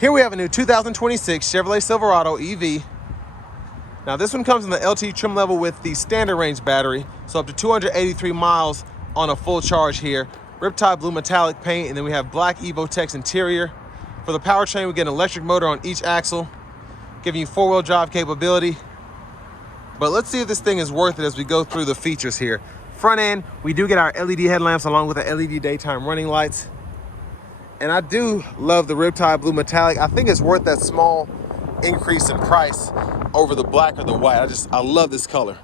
Here we have a new 2026 Chevrolet Silverado EV. Now this one comes in the LT trim level with the standard range battery, so up to 283 miles on a full charge here. Riptide blue metallic paint, and then we have black Evotex interior. For the powertrain, we get an electric motor on each axle, giving you four-wheel drive capability. But let's see if this thing is worth it as we go through the features here. Front end, we do get our LED headlamps along with the LED daytime running lights. And I do love the Riptide blue metallic. I think it's worth that small increase in price over the black or the white. I love this color.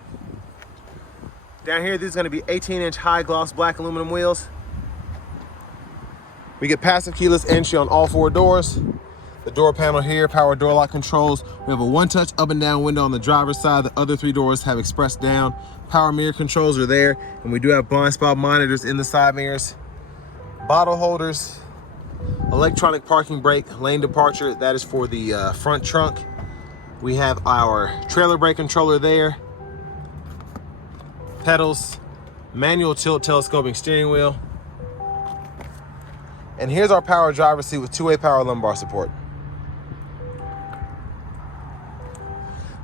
Down here, these are gonna be 18-inch high gloss black aluminum wheels. We get passive keyless entry on all four doors. The door panel here, power door lock controls. We have a one-touch up and down window on the driver's side. The other three doors have express down. Power mirror controls are there. And we do have blind spot monitors in the side mirrors. Bottle holders, electronic parking brake, lane departure. That is for the front trunk. We have our trailer brake controller there. Pedals, manual tilt telescoping steering wheel. And here's our power driver's seat with two-way power lumbar support.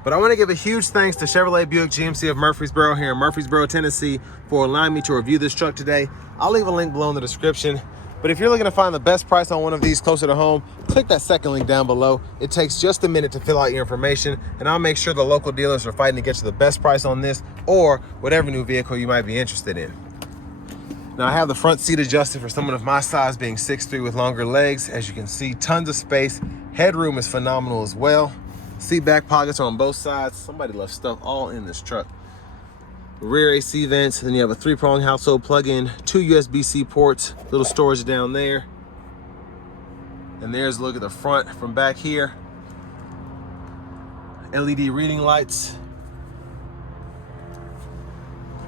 But I want to give a huge thanks to Chevrolet Buick GMC of Murfreesboro here in Murfreesboro, Tennessee for allowing me to review this truck today. I'll leave a link below in the description. But if you're looking to find the best price on one of these closer to home, click that second link down below. It takes just a minute to fill out your information, and I'll make sure the local dealers are fighting to get you the best price on this or whatever new vehicle you might be interested in. Now I have the front seat adjusted for someone of my size, being 6'3" with longer legs. As you can see, tons of space. Headroom is phenomenal as well. Seat back pockets are on both sides. Somebody left stuff all in this truck. Rear AC vents, then you have a 3-prong household plug-in, 2 USB-C ports, little storage down there. And there's a look at the front from back here. LED reading lights.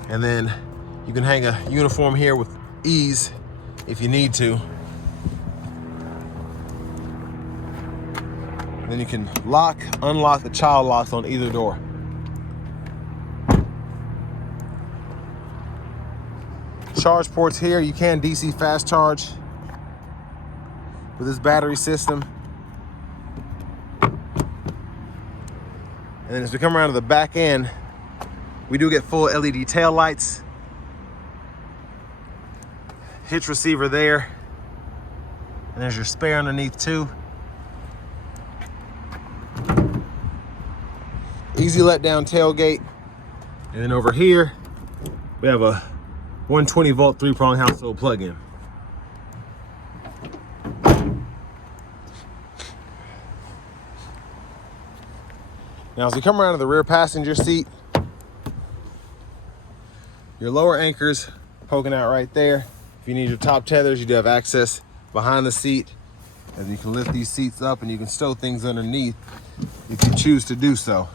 And then you can hang a uniform here with ease if you need to. And then you can lock, unlock the child locks on either door. Charge ports here. You can DC fast charge with this battery system. And then as we come around to the back end, we do get full LED tail lights. Hitch receiver there. And there's your spare underneath too. Easy let down tailgate. And then over here, we have a 120 volt 3-prong household plug-in. Now as we come around to the rear passenger seat, your lower anchors poking out right there. If you need your top tethers, you do have access behind the seat. And you can lift these seats up and you can stow things underneath if you choose to do so.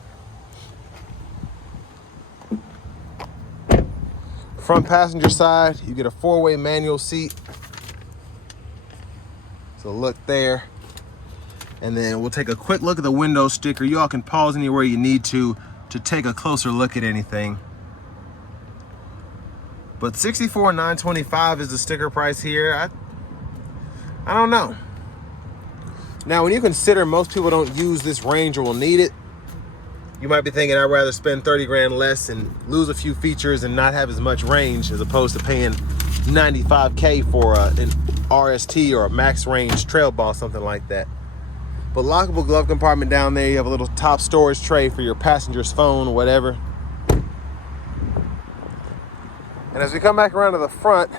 Front passenger side, you get a 4-way manual seat. So look there. And then we'll take a quick look at the window sticker. You all can pause anywhere you need to take a closer look at anything. But $64,925 is the sticker price here. I don't know. Now, when you consider most people don't use this range or will need it, you might be thinking, I'd rather spend 30 grand less and lose a few features and not have as much range as opposed to paying 95K for an RST or a max range trail ball, something like that. But lockable glove compartment down there. You have a little top storage tray for your passenger's phone or whatever. And as we come back around to the front,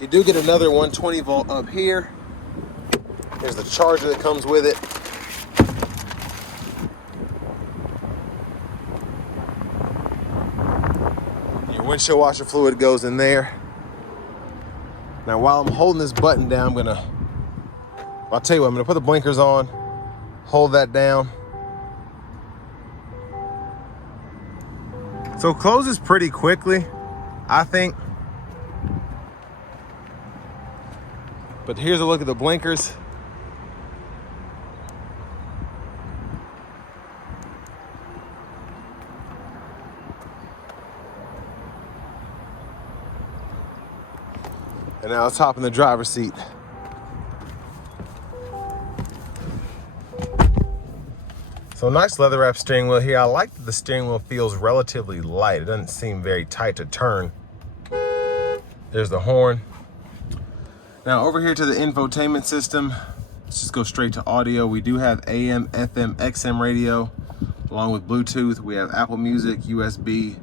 you do get another 120 volt up here. There's the charger that comes with it. Your windshield washer fluid goes in there. Now while I'm holding this button down, I'll tell you what, I'm gonna put the blinkers on, hold that down. So it closes pretty quickly, I think. But here's a look at the blinkers. And now it's hopping the driver's seat. So nice leather wrap steering wheel here. I like that the steering wheel feels relatively light. It doesn't seem very tight to turn. There's the horn. Now over here to the infotainment system, let's just go straight to audio. We do have AM, FM, XM radio, along with Bluetooth. We have Apple Music, USB,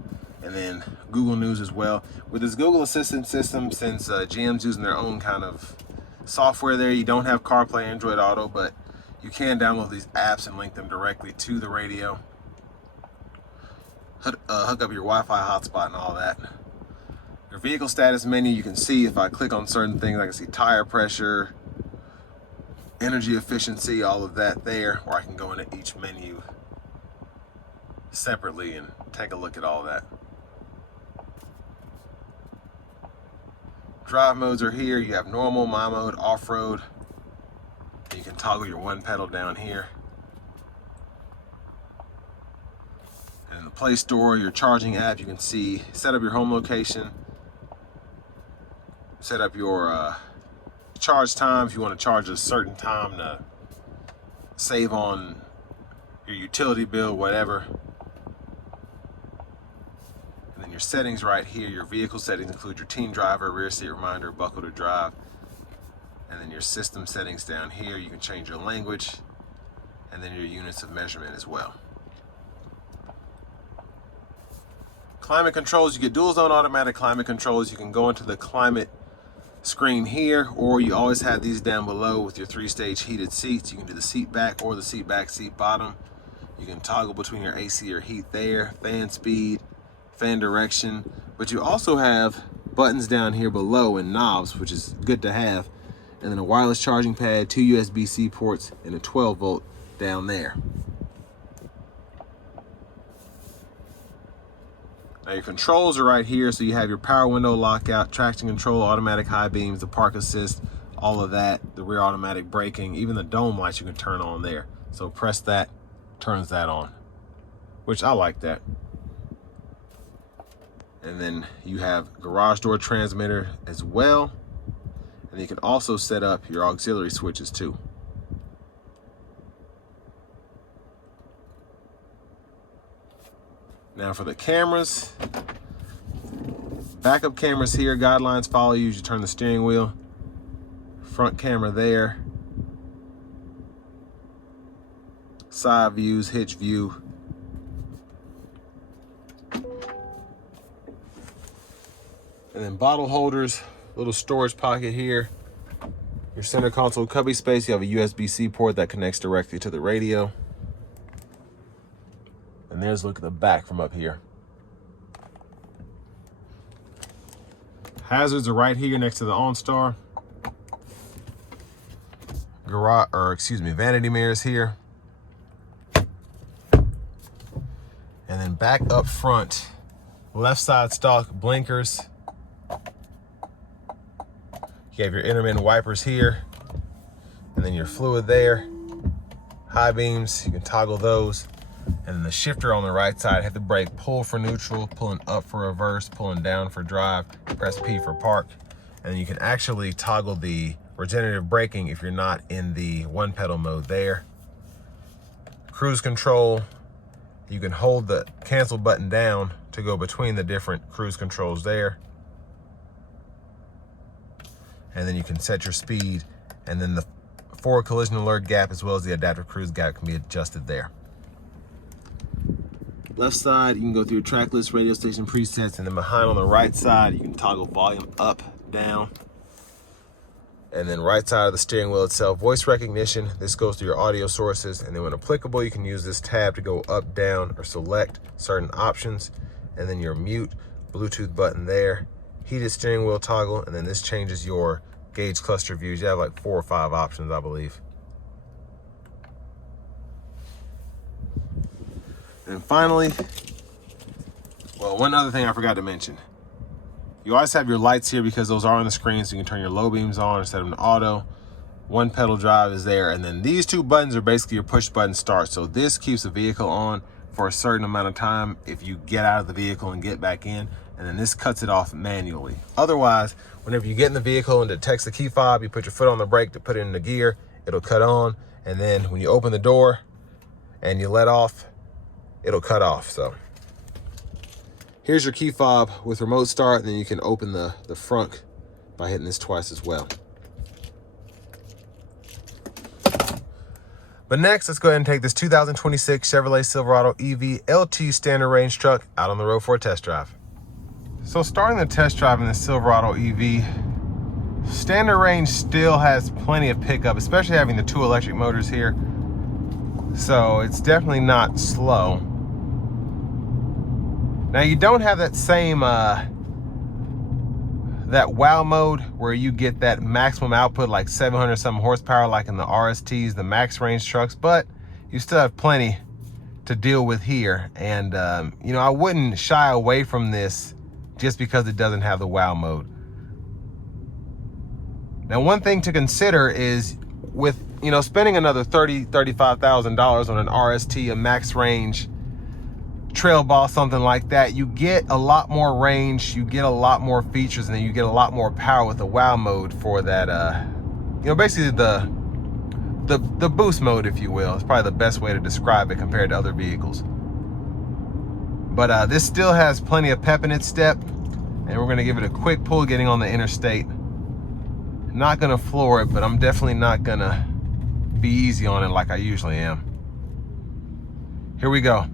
and then Google News as well. With this Google Assistant system, since GM's using their own kind of software there, you don't have CarPlay, Android Auto, but you can download these apps and link them directly to the radio. Hook up your Wi-Fi hotspot and all that. Your vehicle status menu, you can see if I click on certain things, I can see tire pressure, energy efficiency, all of that there, or I can go into each menu separately and take a look at all that. Drive modes are here. You have normal, my mode, off-road. You can toggle your one pedal down here. And in the Play Store, your charging app, you can see, set up your home location, set up your charge time if you want to charge a certain time to save on your utility bill, whatever. And then your settings right here, your vehicle settings include your teen driver, rear seat reminder, buckle to drive. And then your system settings down here, you can change your language, and then your units of measurement as well. Climate controls, you get dual zone automatic climate controls. You can go into the climate screen here, or you always have these down below with your 3-stage heated seats. You can do the seat back or the seat back, seat bottom. You can toggle between your AC or heat there, fan speed, fan direction, but you also have buttons down here below and knobs, which is good to have. And then a wireless charging pad, 2 USB-C ports, and a 12-volt down there. Now your controls are right here, so you have your power window lockout, traction control, automatic high beams, the park assist, all of that, the rear automatic braking, even the dome lights you can turn on there. So press that, turns that on, which I like that. And then you have garage door transmitter as well. And you can also set up your auxiliary switches too. Now for the cameras, backup cameras here, guidelines follow you as you turn the steering wheel. Front camera there. Side views, hitch view. And then bottle holders. Little storage pocket here. Your center console cubby space. You have a USB-C port that connects directly to the radio. And there's a look at the back from up here. Hazards are right here next to the OnStar. Vanity mirrors here. And then back up front, left side stock blinkers. You have your intermittent wipers here, and then your fluid there. High beams, you can toggle those. And then the shifter on the right side, hit the brake, pull for neutral, pulling up for reverse, pulling down for drive, press P for park. And then you can actually toggle the regenerative braking if you're not in the one pedal mode there. Cruise control, you can hold the cancel button down to go between the different cruise controls there. And then you can set your speed, and then the forward collision alert gap as well as the adaptive cruise gap can be adjusted there. Left side, you can go through your track list, radio station presets, and then behind on the right side, you can toggle volume up, down. And then right side of the steering wheel itself, voice recognition. This goes to your audio sources, and then when applicable, you can use this tab to go up, down, or select certain options. And then your mute, Bluetooth button there. Heated steering wheel toggle, and then this changes your gauge cluster views. You have like 4 or 5 options, I believe. And finally, well, one other thing I forgot to mention. You always have your lights here because those are on the screen, so you can turn your low beams on and set them to auto. One pedal drive is there, and then these 2 buttons are basically your push button start. So this keeps the vehicle on for a certain amount of time if you get out of the vehicle and get back in, and then this cuts it off manually. Otherwise, whenever you get in the vehicle and detects the key fob, you put your foot on the brake to put it in the gear, it'll cut on, and then when you open the door and you let off, it'll cut off. So here's your key fob with remote start, and then you can open the front by hitting this twice as well. But next, let's go ahead and take this 2026 Chevrolet Silverado EV LT standard range truck out on the road for a test drive. So starting the test drive in the Silverado EV, standard range still has plenty of pickup, especially having the 2 electric motors here. So it's definitely not slow. Now you don't have that same, that wow mode where you get that maximum output like 700 something horsepower like in the RSTs, the max range trucks, but you still have plenty to deal with here. And you know, I wouldn't shy away from this just because it doesn't have the wow mode. Now, one thing to consider is with, you know, spending another $35,000 on an RST, a max range Trail Boss, something like that, you get a lot more range, you get a lot more features, and then you get a lot more power with the wow mode for that, you know, basically the boost mode, if you will. It's probably the best way to describe it compared to other vehicles. But this still has plenty of pep in its step, and we're gonna give it a quick pull getting on the interstate. Not gonna floor it, but I'm definitely not gonna be easy on it like I usually am. Here we go.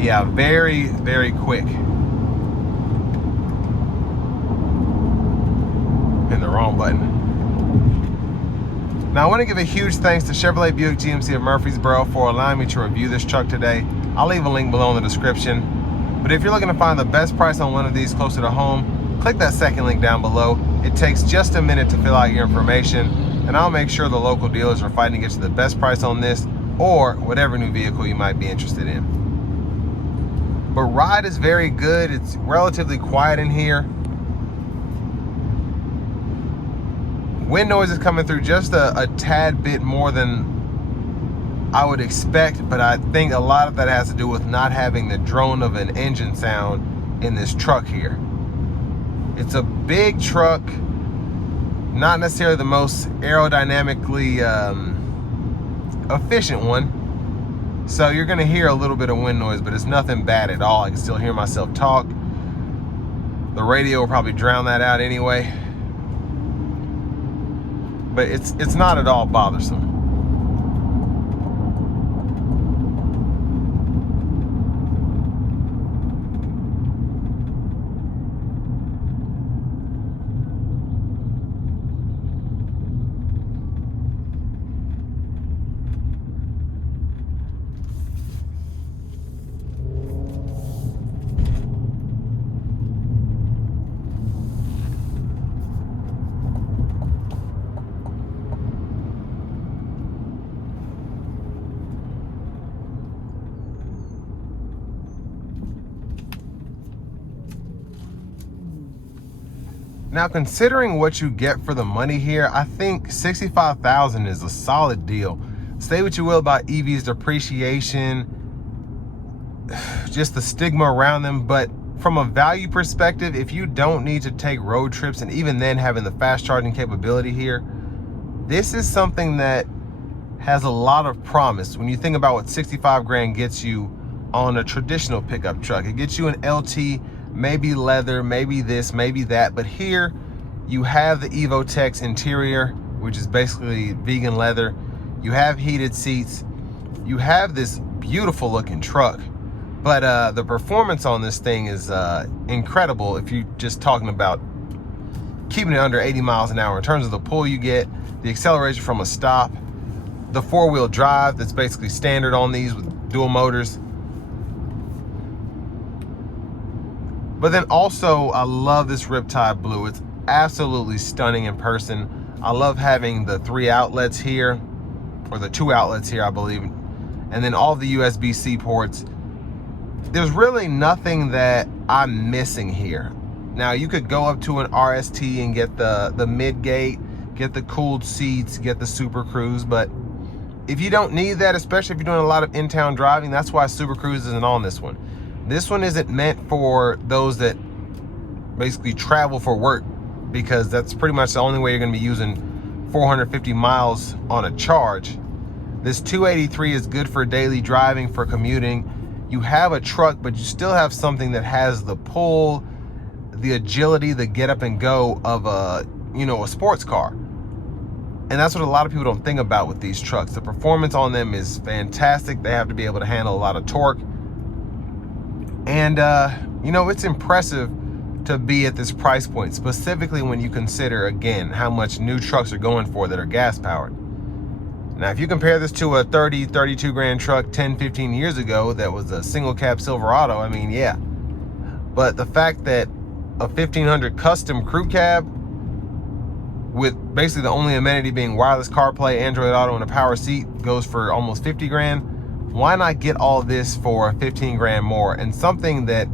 Yeah, very, very quick. Hit the wrong button. Now I want to give a huge thanks to Chevrolet Buick GMC of Murfreesboro for allowing me to review this truck today. I'll leave a link below in the description. But if you're looking to find the best price on one of these closer to home, click that second link down below. It takes just a minute to fill out your information, and I'll make sure the local dealers are fighting to get you the best price on this or whatever new vehicle you might be interested in. But ride is very good. It's relatively quiet in here. Wind noise is coming through just a tad bit more than I would expect, but I think a lot of that has to do with not having the drone of an engine sound in this truck here. It's a big truck, not necessarily the most aerodynamically efficient one. So you're gonna hear a little bit of wind noise, but it's nothing bad at all. I can still hear myself talk. The radio will probably drown that out anyway. But it's not at all bothersome. Now, considering what you get for the money here, I think $65,000 is a solid deal. Say what you will about EVs, depreciation, just the stigma around them, but from a value perspective, if you don't need to take road trips, and even then having the fast charging capability here, this is something that has a lot of promise. When you think about what 65 grand gets you on a traditional pickup truck, it gets you an LT, maybe leather, maybe this, maybe that, but here you have the Evotex interior, which is basically vegan leather. You have heated seats. You have this beautiful looking truck, but the performance on this thing is incredible if you're just talking about keeping it under 80 miles an hour in terms of the pull you get, the acceleration from a stop, the four-wheel drive that's basically standard on these with dual motors. But then also, I love this Riptide Blue. It's absolutely stunning in person. I love having the 3 outlets here, or the 2 outlets here, I believe, and then all the USB-C ports. There's really nothing that I'm missing here. Now, you could go up to an RST and get the mid-gate, get the cooled seats, get the Super Cruise, but if you don't need that, especially if you're doing a lot of in-town driving, that's why Super Cruise isn't on this one. This one isn't meant for those that basically travel for work, because that's pretty much the only way you're going to be using 450 miles on a charge. This 283 is good for daily driving, for commuting. You have a truck, but you still have something that has the pull, the agility, the get up and go of a sports car. And that's what a lot of people don't think about with these trucks. The performance on them is fantastic. They have to be able to handle a lot of torque. And, it's impressive to be at this price point, specifically when you consider, again, how much new trucks are going for that are gas powered. Now, if you compare this to a 30, 32 grand truck 10, 15 years ago that was a single cab Silverado, I mean, yeah. But the fact that a 1500 custom crew cab with basically the only amenity being wireless CarPlay, Android Auto, and a power seat goes for almost 50 grand. Why not get all this for 15 grand more, and something that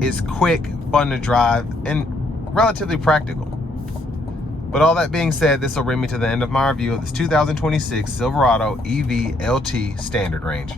is quick, fun to drive, and relatively practical? But all that being said, this will bring me to the end of my review of this 2026 Silverado EV LT Standard Range.